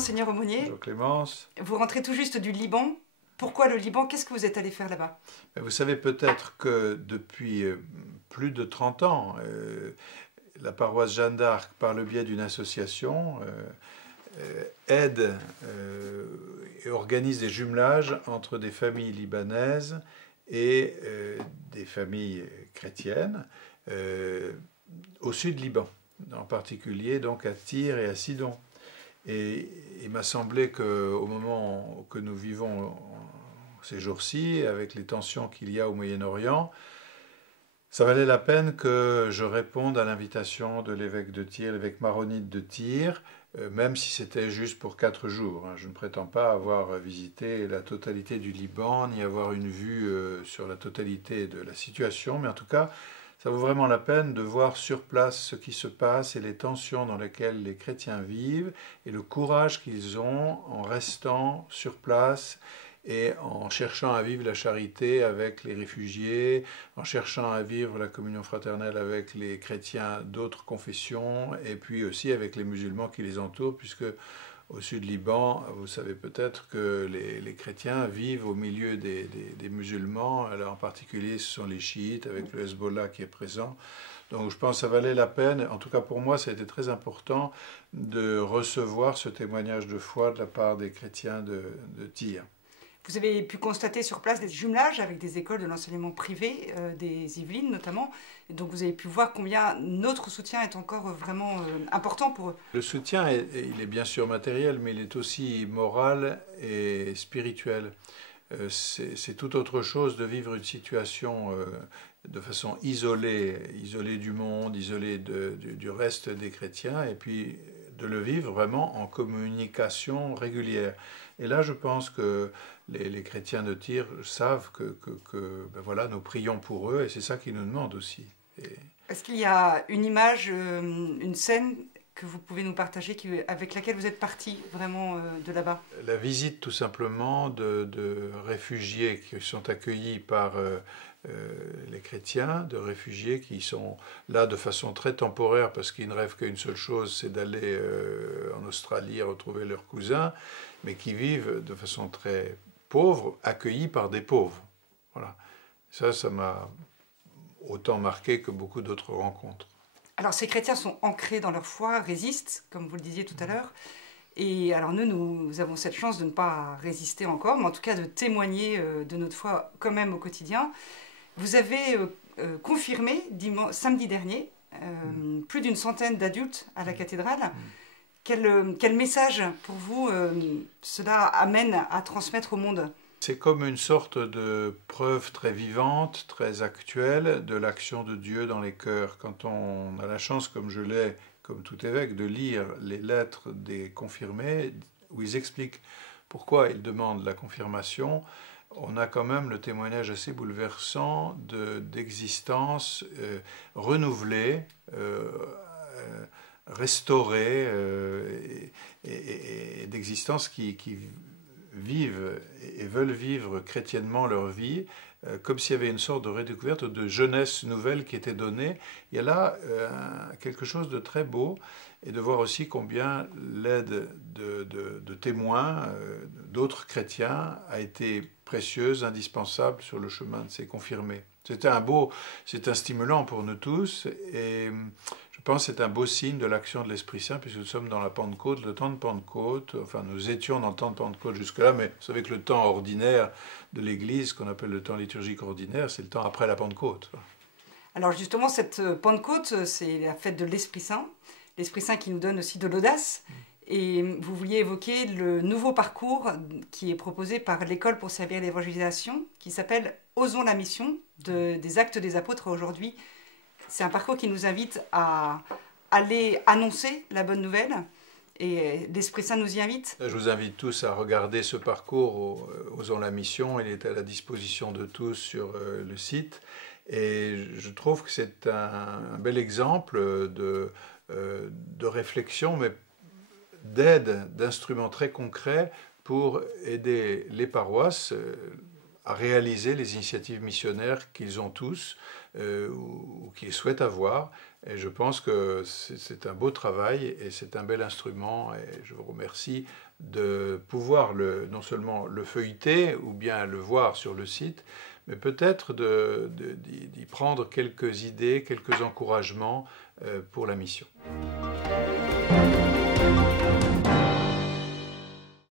Monseigneur Aumônier. Bonjour Clémence. Vous rentrez tout juste du Liban. Pourquoi le Liban? Qu'est-ce que vous êtes allé faire là-bas? Vous savez peut-être que depuis plus de 30 ans, la paroisse Jeanne d'Arc, par le biais d'une association, aide et organise des jumelages entre des familles libanaises et des familles chrétiennes au sud Liban, en particulier donc à Tyr et à Sidon. Et il m'a semblé qu'au moment que nous vivons ces jours-ci, avec les tensions qu'il y a au Moyen-Orient, ça valait la peine que je réponde à l'invitation de l'évêque de Tyr, l'évêque maronite de Tyr, même si c'était juste pour 4 jours. Je ne prétends pas avoir visité la totalité du Liban, ni avoir une vue sur la totalité de la situation, mais en tout cas, ça vaut vraiment la peine de voir sur place ce qui se passe et les tensions dans lesquelles les chrétiens vivent et le courage qu'ils ont en restant sur place et en cherchant à vivre la charité avec les réfugiés, en cherchant à vivre la communion fraternelle avec les chrétiens d'autres confessions et puis aussi avec les musulmans qui les entourent, puisque au sud Liban, vous savez peut-être que les chrétiens vivent au milieu des musulmans, alors en particulier ce sont les chiites avec le Hezbollah qui est présent. Donc je pense que ça valait la peine, en tout cas pour moi ça a été très important de recevoir ce témoignage de foi de la part des chrétiens de Tyr. Vous avez pu constater sur place des jumelages avec des écoles de l'enseignement privé, des Yvelines notamment. Et donc vous avez pu voir combien notre soutien est encore vraiment important pour eux. Le soutien, il est bien sûr matériel, mais il est aussi moral et spirituel. C'est tout autre chose de vivre une situation de façon isolée du monde, isolée du reste des chrétiens, et puis de le vivre vraiment en communication régulière. Et là, je pense que les chrétiens de Tyr savent que ben voilà, nous prions pour eux, et c'est ça qu'ils nous demandent aussi. Est-ce qu'il y a une image, une scène que vous pouvez nous partager avec laquelle vous êtes parti vraiment de là-bas? La visite tout simplement de réfugiés qui sont accueillis par les chrétiens, de réfugiés qui sont là de façon très temporaire parce qu'ils ne rêvent qu'une seule chose, c'est d'aller en Australie retrouver leurs cousins, mais qui vivent de façon très pauvre, accueillis par des pauvres. Voilà. Ça m'a autant marqué que beaucoup d'autres rencontres. Alors ces chrétiens sont ancrés dans leur foi, résistent, comme vous le disiez tout à l'heure. Et alors nous avons cette chance de ne pas résister encore, mais en tout cas de témoigner de notre foi quand même au quotidien. Vous avez confirmé samedi dernier plus d'une centaine d'adultes à la cathédrale. Quel message pour vous cela amène à transmettre au monde? C'est comme une sorte de preuve très vivante, très actuelle de l'action de Dieu dans les cœurs. Quand on a la chance, comme je l'ai, comme tout évêque, de lire les lettres des confirmés, où ils expliquent pourquoi ils demandent la confirmation, on a quand même le témoignage assez bouleversant d'existence renouvelée, restaurée, et d'existence qui vivent et veulent vivre chrétiennement leur vie, comme s'il y avait une sorte de redécouverte, de jeunesse nouvelle qui était donnée. Il y a là quelque chose de très beau, et de voir aussi combien l'aide de témoins, d'autres chrétiens, a été précieuse, indispensable sur le chemin de ces confirmés. C'est un stimulant pour nous tous, et je pense que c'est un beau signe de l'action de l'Esprit Saint, puisque nous sommes dans la Pentecôte, le temps de Pentecôte, enfin nous étions dans le temps de Pentecôte jusque-là, mais vous savez que le temps ordinaire de l'Église, qu'on appelle le temps liturgique ordinaire, c'est le temps après la Pentecôte. Alors justement, cette Pentecôte, c'est la fête de l'Esprit Saint qui nous donne aussi de l'audace. Et vous vouliez évoquer le nouveau parcours qui est proposé par l'École pour servir l'évangélisation, qui s'appelle « Osons la mission » des Actes des Apôtres aujourd'hui. C'est un parcours qui nous invite à aller annoncer la bonne nouvelle, et l'Esprit Saint nous y invite. Je vous invite tous à regarder ce parcours, Osons la mission. Il est à la disposition de tous sur le site. Et je trouve que c'est un bel exemple de réflexion, mais d'aide, d'instruments très concrets pour aider les paroisses à réaliser les initiatives missionnaires qu'ils ont tous, ou qu'ils souhaitent avoir. Et je pense que c'est un beau travail et c'est un bel instrument. Et je vous remercie de pouvoir non seulement le feuilleter ou bien le voir sur le site, mais peut-être d'y prendre quelques idées, quelques encouragements pour la mission.